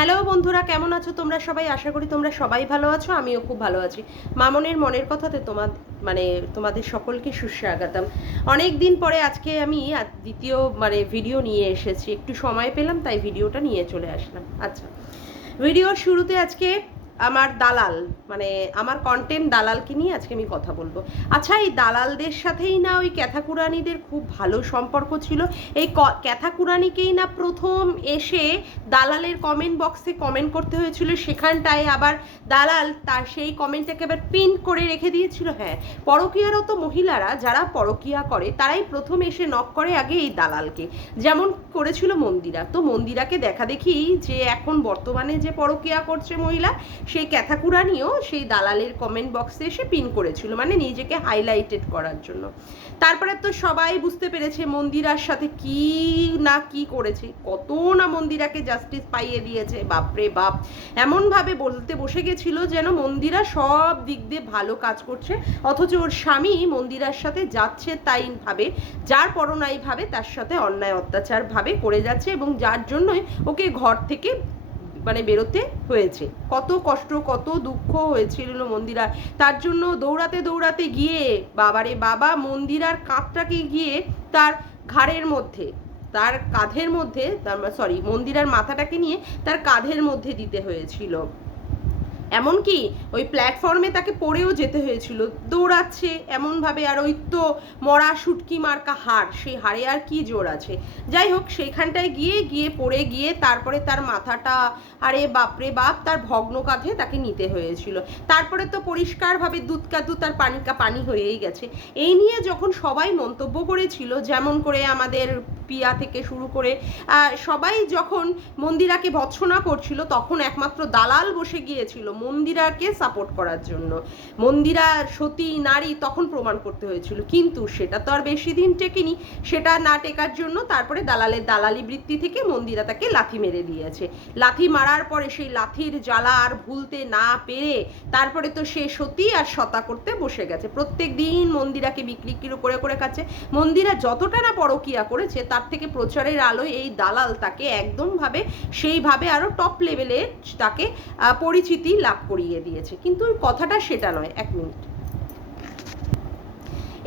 Hello বন্ধুরা, কেমন আছো তোমরা সবাই? আশা করি তোমরা সবাই ভালো আছো, আমিও খুব ভালো আছি। মামনের মনের কথাতে তোমাদের সকলকে সুস্বাগতম। অনেক দিন পরে আজকে আমি দ্বিতীয় ভিডিও নিয়ে এসেছি। একটু সময় পেলাম তাই ভিডিওটা নিয়ে চলে আসলাম। আচ্ছা, ভিডিওর শুরুতে আজকে আমার দালাল আমার কন্টেন্ট দালালকে নিয়ে আজকে আমি কথা বলবো। আচ্ছা, এই দালালদের সাথেই না ওই ক্যাথাকুরানিদের খুব ভালো সম্পর্ক ছিল। এই ক্যাথাকুরানিকেই না প্রথম এসে দালালের কমেন্ট বক্সে কমেন্ট করতে হয়েছিল, সেখানটায় আবার দালাল তার সেই কমেন্টটাকে আবার পিন করে রেখে দিয়েছিল। হ্যাঁ, পরকীয়ারত মহিলারা যারা পরকীয়া করে তারাই প্রথম এসে নক করে আগে এই দালালকে, যেমন করেছিল মন্দিরা। তো মন্দিরাকে দেখা দেখি যে এখন বর্তমানে যে পরকীয়া করছে মহিলা, সেই ক্যাথাকুরানিও সেই দালালের কমেন্ট বক্সে এসে পিন করেছিল, মানে নিজেকে হাইলাইটেড করার জন্য। তারপরে তো সবাই বুঝতে পেরেছে মন্দিরার সাথে কি না কি করেছে, কত না মন্দিরাকে জাস্টিস পাইয়ে দিয়েছে। বাপরে বাপ, এমনভাবে বলতে বসে গেছিল যেন মন্দিরা সব দিক দিয়ে ভালো কাজ করছে, অথচ ওর স্বামী মন্দিরার সাথে যাচ্ছে তাই ভাবে, যার পরনাই ভাবে তার সাথে অন্যায় অত্যাচার ভাবে করে যাচ্ছে, এবং যার জন্যই ওকে ঘর থেকে বেরোতে হয়েছে। কত কষ্ট কত দুঃখ হয়েছিল মন্দিরা, তার জন্য দৌড়াতে দৌড়াতে গিয়ে বাবারে বাবা মন্দিরার কাঁধটাকে গিয়ে তার ঘাড়ের মধ্যে, তার কাঁধের মধ্যে, মন্দিরার মাথাটাকে নিয়ে তার কাঁধের মধ্যে দিতে হয়েছিল। এমনকি ওই প্ল্যাটফর্মে তাকে পড়েও যেতে হয়েছিল, দৌড়াচ্ছে এমনভাবে। আর ওই তো মরা শুটকি মার্কা হাড়, সেই হাড়ে আর কি জোর আছে। যাই হোক, সেইখানটায় গিয়ে পড়ে গিয়ে তারপরে তার মাথাটা, আরে বাপরে বাপ, তার ভগ্ন কাঁধে তাকে নিতে হয়েছিল। তারপরে তো পরিষ্কারভাবে দুধ কাদু তার পানি হয়েই গেছে। এই নিয়ে যখন সবাই মন্তব্য করেছিল, যেমন করে আমাদের পিয়া থেকে শুরু করে সবাই যখন মন্দিরাকে ভৎসনা করছিল, তখন একমাত্র দালাল বসে গিয়েছিল মন্দিরাকে সাপোর্ট করার জন্য। মন্দিরা সতী নারী তখন প্রমাণ করতে হয়েছিল, কিন্তু সেটা তো আর বেশি দিন টেকেনি। সেটা না টেকার জন্য তারপরে দালালের দালালি বৃত্তি থেকে মন্দিরা তাকে লাথি মেরে দিয়েছে। লাথি মারার পরে সেই লাথির জ্বালা আর ভুলতে না পেরে তারপরে তো সে সতী আর সতা করতে বসে গেছে। প্রত্যেক দিন মন্দিরাকে বিক্রি করে করে খাচ্ছে। মন্দিরা যতটা না পরকীয়া করেছে, তার থেকে প্রচারের আলোয় এই দালাল তাকে একদমভাবে সেইভাবে আরো টপ লেভেলে তাকে পরিচিতি লাভ করিয়ে দিয়েছে। কিন্তু কথাটা সেটা নয়। এক মিনিট,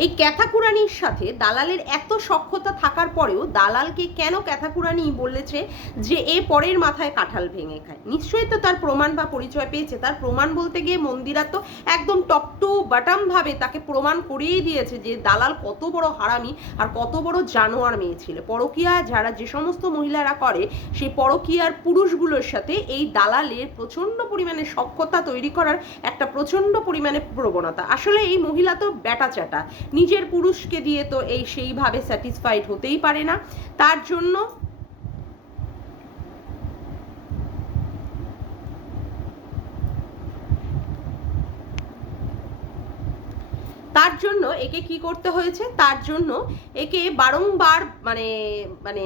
এই ক্যাথাকুরানির সাথে দালালের এত সখ্যতা থাকার পরেও দালালকে কেন ক্যাথাকুরানি বলেছে যে এ পরের মাথায় কাঁঠাল ভেঙে খায়? নিশ্চয়ই তো তার প্রমাণ বা পরিচয় পেয়েছে। তার প্রমাণ বলতে গিয়ে মন্দিরা তো একদম টপ টু বাটাম ভাবে তাকে প্রমাণ করিয়ে দিয়েছে যে দালাল কত বড় হারামি আর কত বড় জানোয়ার মেয়ে ছিল। পরকীয়া যে সমস্ত মহিলারা করে, সেই পরকীয়ার পুরুষগুলোর সাথে এই দালালের প্রচণ্ড পরিমাণে সখ্যতা তৈরি করার একটা প্রচণ্ড পরিমাণে প্রবণতা। আসলে এই মহিলা তো ব্যাটাচাটা, নিজের পুরুষকে দিয়ে তো সেইভাবে স্যাটিসফাইড হতেই পারে না। তার জন্য একে কি করতে হয়েছে, তার জন্য একে বারংবার মানে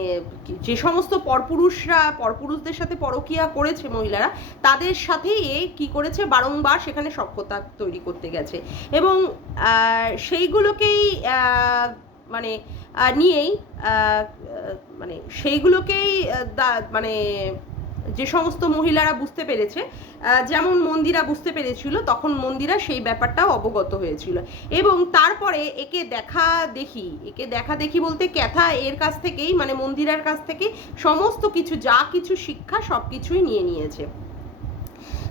যে সমস্ত পরপুরুষদের সাথে পরকীয়া করেছে মহিলারা, তাদের সাথে এ কি করেছে, বারংবার সেখানে সখ্যতা তৈরি করতে গেছে, এবং সেইগুলোকেই নিয়েই সেইগুলোকেই যে সমস্ত মহিলারা বুঝতে পেরেছে, যেমন মন্দিরা বুঝতে পেরেছিল, তখন মন্দিরা সেই ব্যাপারটাও অবগত হয়েছিল। এবং তারপরে একে দেখা দেখি বলতে ক্যাথা এর কাছ থেকেই, মন্দিরার কাছ থেকে সমস্ত কিছু, যা কিছু শিক্ষা সব কিছুই নিয়েছে।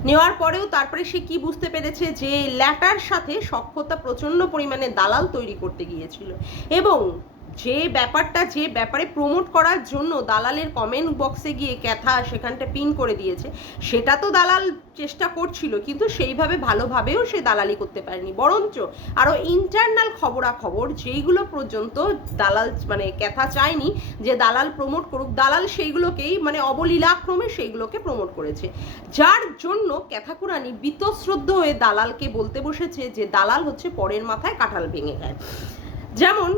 নেওয়ার পরেও তারপরে সে কি বুঝতে পেরেছে, যে ল্যাটার সাথে সখ্যতা প্রচণ্ড পরিমাণে দালাল তৈরি করতে গিয়েছিল, এবং যে ব্যাপারে প্রমোট করার জন্য দালালের কমেন্ট বক্সে গিয়ে ক্যাথা সেখানটা পিন করে দিয়েছে, সেটা তো দালাল চেষ্টা করছিল, কিন্তু সেইভাবে ভালোভাবেও সে দালালি করতে পারেনি। বরঞ্চ আরও ইন্টারনাল খবরাখবর যেইগুলো পর্যন্ত দালাল ক্যাথা চায়নি যে দালাল প্রমোট করুক, দালাল সেইগুলোকেই অবলীলাক্রমে সেইগুলোকে প্রমোট করেছে, যার জন্য ক্যাথাকুরানি বীতশ্রদ্ধ হয়ে দালালকে বলতে বসেছে যে দালাল হচ্ছে পরের মাথায় কাঁঠাল ভেঙে খায়। যেমন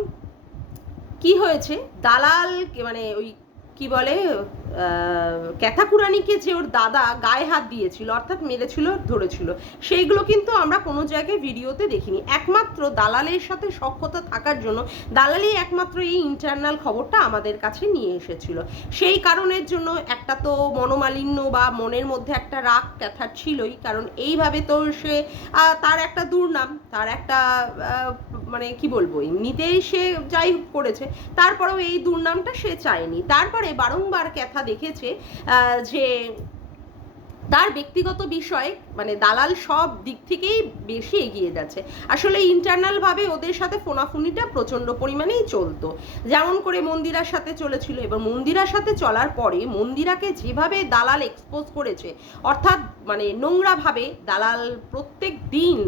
কি হয়েছে, দালাল ওই কি বলে, ক্যাথাকুরানিকে যে ওর দাদা গায়ে হাত দিয়েছিল, অর্থাৎ মেরেছিল, ধরেছিল, সেইগুলো কিন্তু আমরা কোনো জায়গায় ভিডিওতে দেখিনি। একমাত্র দালালের সাথে সখ্যতা থাকার জন্য দালালই একমাত্র এই ইন্টারনাল খবরটা আমাদের কাছে নিয়ে এসেছিল। সেই কারণের জন্য একটা তো মনোমালিন্য বা মনের মধ্যে একটা রাগ ক্যাথার ছিলই, কারণ এইভাবে তো সে তার একটা দুর্নাম, তার একটা মানে কি বলবো, এমনিতেই সে যাই করেছে, তারপরেও এই দুর্নামটা সে চায়নি। তারপরে বারংবার ক্যাথা দেখেছে যে তার ব্যক্তিগত বিষয় মানে দালাল সব দিক থেকেই বেশি এগিয়ে যাচ্ছে। আসলে ইন্টারনালভাবে ওদের সাথে ফোনাফুনিটা প্রচণ্ড পরিমাণেই চলতো, যেমন করে মন্দিরার সাথে চলেছিল। এবং মন্দিরার সাথে চলার পরে মন্দিরাকে যেভাবে দালাল এক্সপোজ করেছে, অর্থাৎ মানে নোংরাভাবে দালাল প্রত্যেক দিন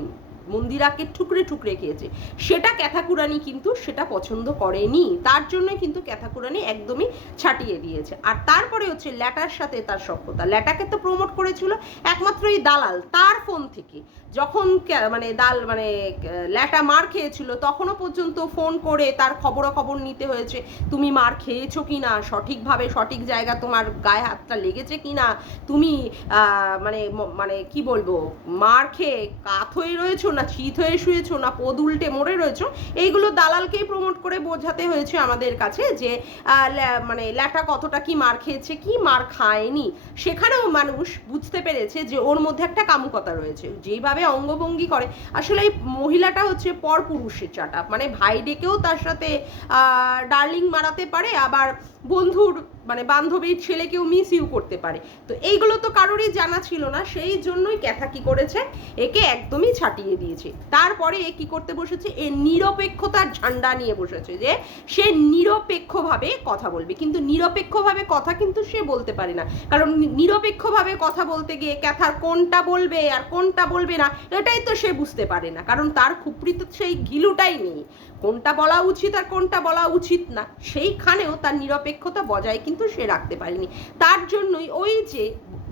মন্দিরাকে ঠুকরে ঠুকরে খেয়েছে, সেটা ক্যাথাকুরানি কিন্তু সেটা পছন্দ করেনি। তার জন্য কিন্তু ক্যাথাকুরানি একদমই ছাটিয়ে দিয়েছে। আর তারপরে হচ্ছে ল্যাটার সাথে তার সখ্যতা। ল্যাটাকে তো প্রমোট করেছিল একমাত্র এই দালাল, তার ফোন থেকে। যখন মানে ল্যাটা মার খেয়েছিল তখনও পর্যন্ত ফোন করে তার খবরাখবর নিতে হয়েছে, তুমি মার খেয়েছো কি না, সঠিকভাবে সঠিক জায়গা তোমার গায়ে হাতটা লেগেছে কি না, তুমি মানে মানে কি বলবো, মার খেয়ে কাত হয়ে রয়েছো না চিত হয়ে শুয়েছো না পদ উল্টে মরে রয়েছো, এইগুলো দালালকেই প্রমোট করে বোঝাতে হয়েছে আমাদের কাছে যে মানে ল্যাটা কতটা কি মার খেয়েছে কি মার খায়নি। সেখানেও মানুষ বুঝতে পেরেছে যে ওর মধ্যে একটা কামুকতা রয়েছে। যেইভাবে অঙ্গভঙ্গি করে, আসলে এই মহিলাটা হচ্ছে পরপুরুষের চাটা, মানে ভাই ডেকেও তার সাথে ডার্লিং মারাতে পারে, আবার বন্ধুর মানে বান্ধবীর ছেলেকেও মিস ইউ করতে পারে। তো এইগুলো তো কারোরই জানা ছিল না, সেই জন্যই ক্যাথা কি করেছে, একে একদমই ছাটিয়ে দিয়েছে। তারপরে এ কি করতে বসেছে, এ নিরপেক্ষতার ঝান্ডা নিয়ে বসেছে যে সে নিরপেক্ষভাবে কথা বলবে। কিন্তু নিরপেক্ষভাবে কথা কিন্তু সে বলতে পারে না, কারণ নিরপেক্ষভাবে কথা বলতে গিয়ে ক্যাথার কোনটা বলবে আর কোনটা বলবে না এটাই তো সে বুঝতে পারে না, কারণ তার খুপড়িতে সেই ঘিলুটাই নেই, কোনটা বলা উচিত আর কোনটা বলা উচিত না সেইখানেও তার নিরপেক্ষতা বজায় কিন্তু সে রাখতে পারেনি। তার জন্যই ওই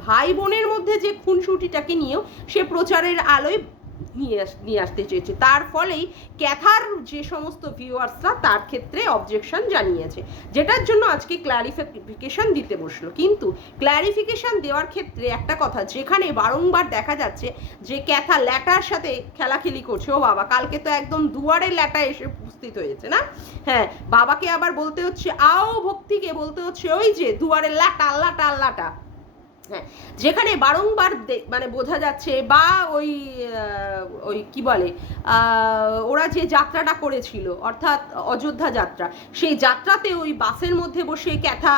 ভাই বোনের মধ্যে যে খুনসুটিটাকে নিয়েও সে প্রচারের আলোয় নিয়ে আসতে চেয়েছে। তার ফলেই ক্যাথার যে সমস্ত ভিউয়ার্সরা তার ক্ষেত্রে অবজেকশন জানিয়েছে, যেটার জন্য আজকে ক্ল্যারিফিকেশন দিতে বসলো। কিন্তু ক্ল্যারিফিকেশন দেওয়ার ক্ষেত্রে একটা কথা, যেখানে বারংবার দেখা যাচ্ছে যে ক্যাথা ল্যাটার সাথে খেলাখেলি করছে, ও বাবা কালকে তো একদম দুয়ারে ল্যাটা এসে উপস্থিত হয়েছে না, হ্যাঁ, বাবাকে আবার বলতে হচ্ছে আও, ভক্তিকে বলতে হচ্ছে ওই যে দুয়ারে ল্যাটা ল্যাটা ল্যাটা। হ্যাঁ, যেখানে বারংবার মানে বোঝা যাচ্ছে, বা ওই কি বলে, ওরা যে যাত্রাটা করেছিল অর্থাৎ অযোধ্যা যাত্রা, সেই যাত্রাতে ওই বাসের মধ্যে বসে ক্যাথা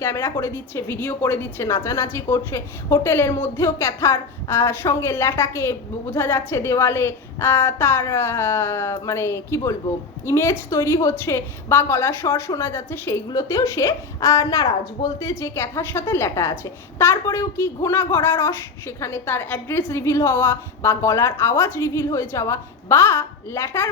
ক্যামেরা করে দিচ্ছে, ভিডিও করে দিচ্ছে, নাচানাচি করছে, হোটেলের মধ্যেও ক্যাথার সঙ্গে ল্যাটাকে বোঝা যাচ্ছে দেওয়ালে তার মানে কি বলবো ইমেজ তৈরি হচ্ছে, বা গলার স্বর শোনা যাচ্ছে, সেইগুলোতেও সে নারাজ, বলতে যে ক্যাথার সাথে ল্যাটা আছে। তারপরেও কি ঘোনা ঘরা রস, সেখানে তার অ্যাড্রেস রিভিল হওয়া বা গলার আওয়াজ রিভিল হয়ে যাওয়া, বা ল্যাটার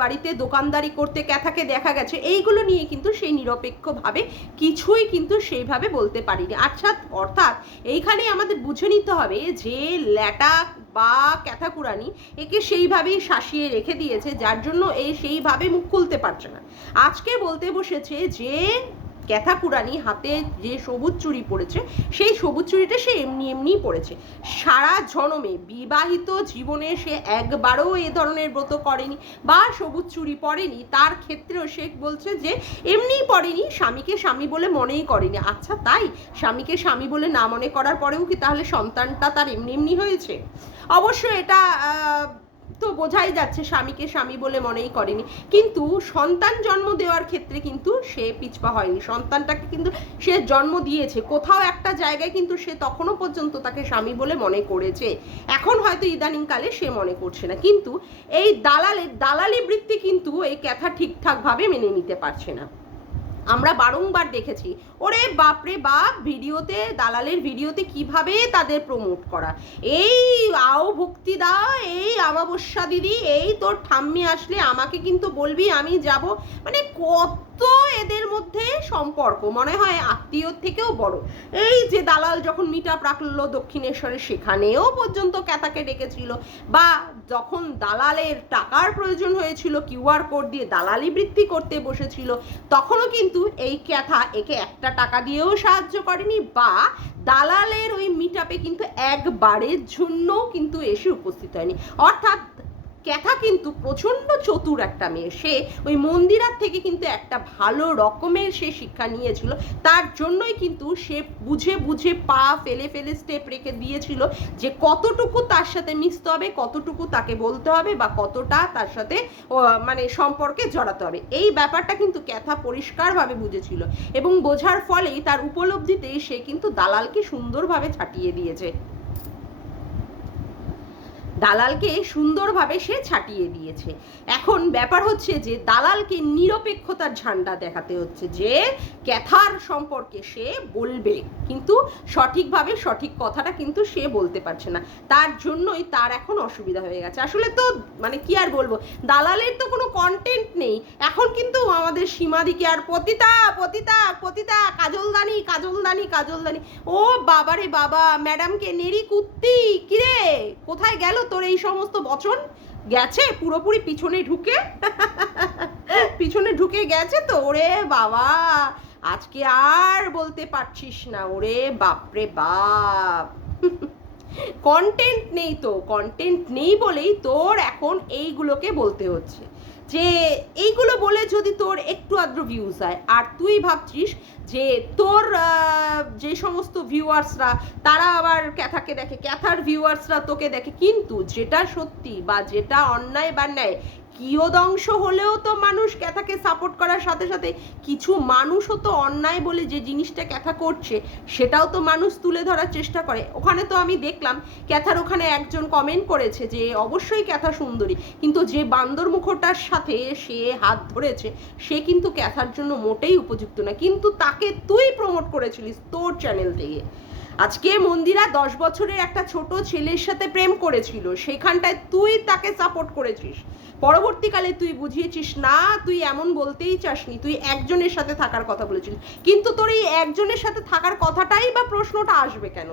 বাড়িতে দোকানদারি করতে ক্যাথাকে দেখা গেছে, এইগুলো নিয়ে কিন্তু সেই নিরপেক্ষভাবে কিছুই কিন্তু সেইভাবে বলতে পারিনি। আচ্ছা, অর্থাৎ এইখানে আমাদের বুঝে নিতে হবে যে ল্যাটা বা ক্যাথাকুরানি একে সেইভাবেই শাসিয়ে রেখে দিয়েছে, যার জন্য এই সেইভাবে মুখ খুলতে পারছে না। আজকে বলতে বসেছে যে ক্যাথাকুরানি হাতে যে সবুজ চুড়ি পড়েছে, সেই সবুজ চুড়িটা সে এমনিই পড়েছে। সারা জনমে বিবাহিত জীবনে সে একবারও এ ধরনের ব্রত করেনি বা সবুজ চুড়ি পরেনি। তার ক্ষেত্রেও সে বলছে যে এমনিই পরেনি, স্বামীকে স্বামী বলে মনেই করেনি। আচ্ছা তাই, স্বামীকে স্বামী বলে না মনে করার পরেও কি তাহলে সন্তানটা তার এমনি হয়েছে? অবশ্য এটা তো বোঝাই যাচ্ছে স্বামীকে স্বামী বলে মনেই করেনি, কিন্তু সন্তান জন্ম দেওয়ার ক্ষেত্রে কিন্তু সে পিছপা হয়নি। সন্তানটাকে কিন্তু সে জন্ম দিয়েছে, কোথাও একটা জায়গায় কিন্তু সে তখনও পর্যন্ত তাকে স্বামী বলে মনে করেছে। এখন হয়তো ইদানিংকালে সে মনে করছে না, কিন্তু এই দালালি বৃত্তি কিন্তু এই ক্যাথা ঠিকঠাকভাবে মেনে নিতে পারছে না। আমরা বারংবার দেখেছি, ওরে বাপরে বাপ, ভিডিওতে দালালের ভিডিওতে কিভাবে তাদের প্রমোট করা, এই আও ভক্তি দা, এই আমাবস্যা দিদি, এই তোর ঠাম্মি আসলে আমাকে কিন্তু বলবি আমি যাব, মানে কত এদের মধ্যে সম্পর্ক, মনে হয় আত্মীয়র থেকেও বড়। এই যে দালাল যখন মিট আপ রাখলো দক্ষিণেশ্বরে, সেখানেও পর্যন্ত ক্যাথাকে ডেকেছিল, বা যখন দালালের টাকার প্রয়োজন হয়েছিল কিউআর কোড দিয়ে দালালি বৃত্তি করতে বসেছিল, তখনও কিন্তু এই ক্যাথা একে একটা টাকা দিয়েও সাহায্য করেনি, বা দালালের ওই মিট আপে কিন্তু একবারের জন্য কিন্তু এসে উপস্থিত হয়নি। অর্থাৎ ক্যাথা কিন্তু প্রচণ্ড চতুর একটা মেয়ে। সে ওই মন্দিরার থেকে কিন্তু একটা ভালো রকমের সে শিক্ষা নিয়েছিল, তার জন্যই কিন্তু সে বুঝে বুঝে পা ফেলে ফেলে স্টেপ রেখে দিয়েছিল যে কতটুকু তার সাথে মিশতে হবে, কতটুকু তাকে বলতে হবে, বা কতটা তার সাথে মানে সম্পর্কে জড়াতে হবে। এই ব্যাপারটা কিন্তু ক্যাথা পরিষ্কারভাবে বুঝেছিল, এবং বোঝার ফলেই তার উপলব্ধিতেই সে কিন্তু দালালকে সুন্দরভাবে ছাটিয়ে দিয়েছে। দালালকে সুন্দরভাবে সে ছাটিয়ে দিয়েছে। এখন ব্যাপার হচ্ছে যে দালালকে নিরপেক্ষতার ঝান্ডা দেখাতে হচ্ছে, যে ক্যাথার সম্পর্কে সে বলবে, কিন্তু সঠিকভাবে সঠিক কথাটা কিন্তু সে বলতে পারছে না। তার জন্যই তার এখন অসুবিধা হয়ে গেছে। আসলে তো মানে কি আর বলবো, দালালের তো কোনো কন্টেন্ট নেই এখন। কিন্তু আমাদের সীমাদিকে আর পতিতা পতিতা পতিতা, কাজলদানি কাজলদানি কাজলদানি, ও বাবারে বাবা, ম্যাডামকে নেড়ি কুত্তি, কিরে কোথায় গেল তোর এই সমস্ত বচন? গেছে পুরোপুরি পিছনে ঢুকে, পিছনে ঢুকে গেছে তো। ওরে বাবা, আজকে আর বলতে পারছিস না, ওরে বাপরে বাপ। কন্টেন্ট নেই তো, কন্টেন্ট নেই বলেই তোর এখন এইগুলোকে বলতে হচ্ছে, যে এইগুলো বলে যদি তোর একটু আদ্র ভিউজ হয়, আর তুই ভাবছিস যে তোর যে সমস্ত ভিউয়ার্সরা তারা আবার ক্যাথাকে দেখে, ক্যাথার ভিউয়ার্সরা তোকে দেখে, কিন্তু যেটা সত্যি বা যেটা অন্যায় বা ন্যায়, কিয়দংশ হলেও তো মানুষ ক্যাথাকে সাপোর্ট করার সাথে সাথে কিছু মানুষও তো অন্যায় বলে যে জিনিসটা ক্যাথা করছে সেটাও তো মানুষ তুলে ধরার চেষ্টা করে। ওখানে তো আমি দেখলাম ক্যাথার ওখানে একজন কমেন্ট করেছে যে অবশ্যই ক্যাথা সুন্দরী, কিন্তু যে বান্দর মুখটার সাথে সে হাত ধরেছে সে কিন্তু ক্যাথার জন্য মোটেই উপযুক্ত না, কিন্তু তাকে তুই প্রমোট করেছিলিস তোর চ্যানেল থেকে। আজকে মন্দিরা 10 বছরের একটা ছোট ছেলের সাথে প্রেম করেছিল, সেখানটায় তুই তাকে সাপোর্ট করেছিস। পরবর্তীকালে তুই বুঝিয়েছিস না, তুই এমন বলতেই চাসনি, তুই একজনের সাথে থাকার কথা বলেছিস, কিন্তু তোর এই একজনের সাথে থাকার কথাটাই বা প্রশ্নটা আসবে কেন?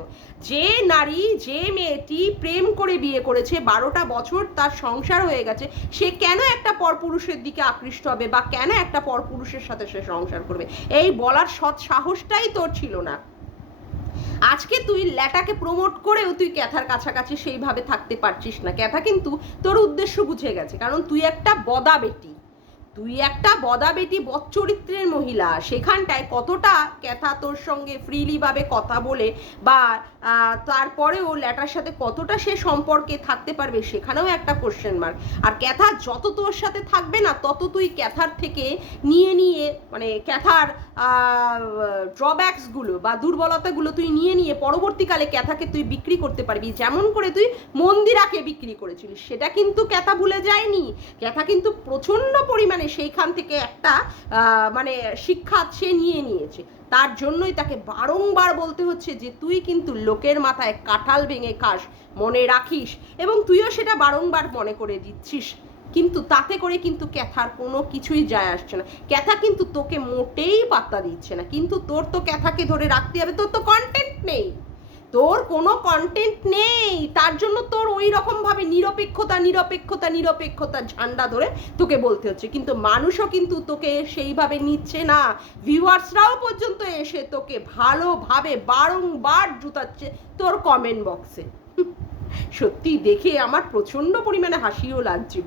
যে নারী, যে মেয়েটি প্রেম করে বিয়ে করেছে, 12টা বছর তার সংসার হয়ে গেছে, সে কেন একটা পরপুরুষের দিকে আকৃষ্ট হবে, বা কেন একটা পরপুরুষের সাথে সে সংসার করবে? এই বলার সৎ সাহসটাই তোর ছিল না। আজকে তুই ল্যাটাকে প্রমোট করেও তুই ক্যাথার কাছাকাছি সেইভাবে থাকতে পারছিস না। ক্যাথা কিন্তু তোর উদ্দেশ্য বুঝে গেছে, কারণ তুই একটা বদা বেটি, তুই একটা বদা বেটি, বদচরিত্রের মহিলা। সেখানটায় কতটা ক্যাথা তোর সঙ্গে ফ্রিলিভাবে কথা বলে, বা তারপরেও ল্যাটার সাথে কতটা সে সম্পর্কে থাকতে পারবে, সেখানেও একটা কোশ্চেন মার্ক। আর ক্যাথা যত তোর সাথে থাকবে না, তত তুই ক্যাথার থেকে নিয়ে নিয়ে, মানে ক্যাথার ড্রব্যাকসগুলো বা দুর্বলতাগুলো তুই নিয়ে নিয়ে পরবর্তীকালে ক্যাথাকে তুই বিক্রি করতে পারবি, যেমন করে তুই মন্দিরাকে বিক্রি করেছিলিস। সেটা কিন্তু ক্যাথা ভুলে যায়নি। ক্যাথা কিন্তু প্রচণ্ড পরিমাণে সেইখান থেকে একটা মানে শিক্ষা সে নিয়ে নিয়েছে। তার জন্যই তাকে বারংবার বলতে হচ্ছে যে তুই কিন্তু লোকের মাথায় কাঁঠাল ভেঙে খাস, মনে রাখিস, এবং তুইও সেটা বারংবার মনে করে দিচ্ছিস, কিন্তু তাতে করে কিন্তু ক্যাথার কোনো কিছুই যায় আসছে না। ক্যাথা কিন্তু তোকে মোটেই পাত্তা দিচ্ছে না, কিন্তু তোর তো ক্যাথাকে ধরে রাখতে হবে, তোর তো কন্টেন্ট নেই, তোর কোনো কন্টেন্ট নেই। তার জন্য তোর ওই রকমভাবে নিরপেক্ষতা নিরপেক্ষতা নিরপেক্ষতার ঝান্ডা ধরে তোকে বলতে হচ্ছে, কিন্তু মানুষও কিন্তু তোকে সেইভাবে নিচ্ছে না। ভিউয়ার্সরাও পর্যন্ত এসে তোকে ভালোভাবে বারংবার জুতাচ্ছে তোর কমেন্ট বক্সে। সত্যি দেখে আমার প্রচণ্ড পরিমাণে হাসিও লাগছে।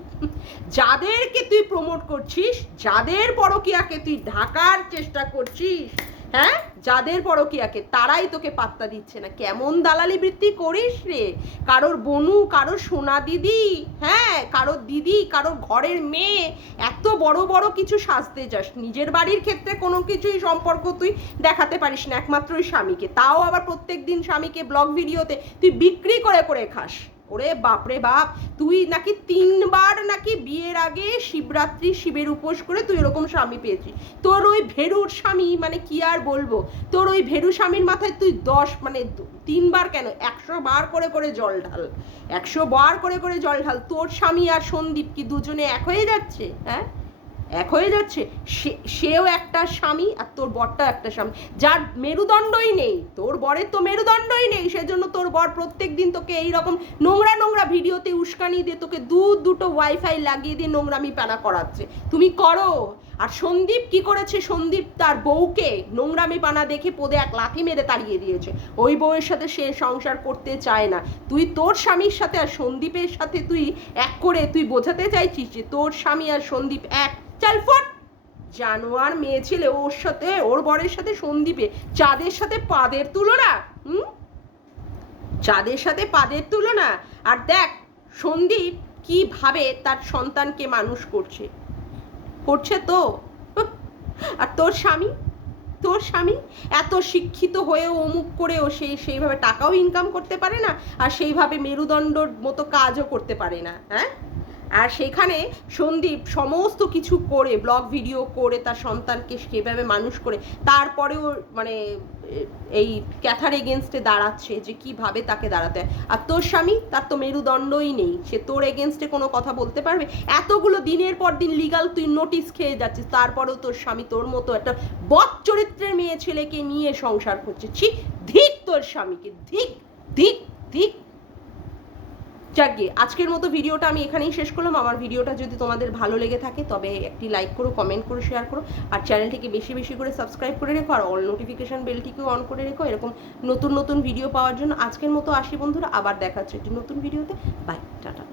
যাদেরকে তুই প্রমোট করছিস, যাদের পরকীয়াকে তুই ঢাকার চেষ্টা করছিস, হ্যাঁ, যাদের পরকীয়াকে, তারাই তোকে পাত্তা দিচ্ছে না। কেমন দালালি বৃত্তি করিস রে? কারোর বনু, কারোর সোনা দিদি, হ্যাঁ, কারোর দিদি, কারোর ঘরের মেয়ে, এত বড় বড় কিছু সাজতে যাস। নিজের বাড়ির ক্ষেত্রে কোনো কিছুই সম্পর্ক তুই দেখাতে পারিস না, একমাত্র ওই স্বামীকে, তাও আবার প্রত্যেক দিন স্বামীকে ব্লগ ভিডিওতে তুই বিক্রি করে করে খাস। ওরে বাপরে বাপ, তুই নাকি 3 বার নাকি বিয়ের আগে শিবরাত্রি শিবের উপোস করে তুই এরকম স্বামী পেয়েছিস। তোর ওই ভেরুর স্বামী, মানে কি আর বলবো, তোর ওই ভেরু স্বামীর মাথায় তুই 10 মানে 3 বার কেন 100 বার করে করে জল ঢাল, 100 বার করে করে জল ঢাল। তোর স্বামী আর সন্দীপ কি দুজনে এক হয়ে যাচ্ছে? হ্যাঁ, এক হয়ে যাচ্ছে। সেও একটা স্বামী আর তোর বরটা একটা স্বামী, যার মেরুদণ্ডই নেই। তোর বরের তো মেরুদণ্ডই নেই, সেজন্য তোর বর প্রত্যেক দিন তোকে এইরকম নোংরা নোংরা ভিডিওতে উস্কানি দিয়ে তোকে দুটো ওয়াইফাই লাগিয়ে দিয়ে নোংরামি পানা করাচ্ছে। তুমি করো। আর সন্দীপ কি করেছে? সন্দীপ তার বউকে নোংরামি পানা দেখে পদে এক লাথি মেরে তাড়িয়ে দিয়েছে। ওই বউয়ের সাথে সে সংসার করতে চায় না। তুই তোর স্বামীর সাথে আর সন্দীপের সাথে তুই এক করে তুই বোঝাতে চাইছিস যে তোর স্বামী আর সন্দীপ এক। চাল ফট জানোয়ার মেয়ে ছেলে। ওর সাথে, ওর বরের সাথে সন্দীপে চাঁদের সাথে পাদের তুলনা। চাঁদের সাথে পাদের তুলনা। আর দেখ সন্দীপ কিভাবে তার সন্তানকে মানুষ করছে তো। আর তোর স্বামী, তোর স্বামী এত শিক্ষিত হয়েও অমুক করেও সেইভাবে টাকাও ইনকাম করতে পারে না, আর সেইভাবে মেরুদণ্ডর মতো কাজও করতে পারে না। হ্যাঁ, আর সেখানে সন্দীপ সমস্ত কিছু করে, ব্লগ ভিডিও করে তার সন্তানকে সেভাবে মানুষ করে, তারপরেও মানে এই ক্যাথার এগেনস্টে দাঁড়াচ্ছে যে কিভাবে তাকে দাঁড়াতে হয়। আর তোর স্বামী, তার তো মেরুদণ্ডই নেই, সে তোর এগেনস্টে কোনো কথা বলতে পারবে? এতগুলো দিনের পর দিন লিগাল তুই নোটিশ খেয়ে যাচ্ছিস, তারপরেও তোর স্বামী তোর মতো একটা বদ চরিত্রের মেয়ে ছেলেকে নিয়ে সংসার করছে। ছি, ধিক তোর স্বামীকে, ধিক ধিক ধিক। যাক, আজকের মতো ভিডিওটা আমি এখানেই শেষ করলাম। আমার ভিডিওটা যদি তোমাদের ভালো লেগে থাকে তবে একটি লাইক করো, কমেন্ট করো, শেয়ার করো, আর চ্যানেলটিকে বেশি বেশি করে সাবস্ক্রাইব করে রেখো, আর অল নোটিফিকেশন বেলটিকেও অন করে রেখো এরকম নতুন নতুন ভিডিও পাওয়ার জন্য। আজকের মতো আসি বন্ধুরা, আবার দেখা হচ্ছে একটি নতুন ভিডিওতে। Bye, tata.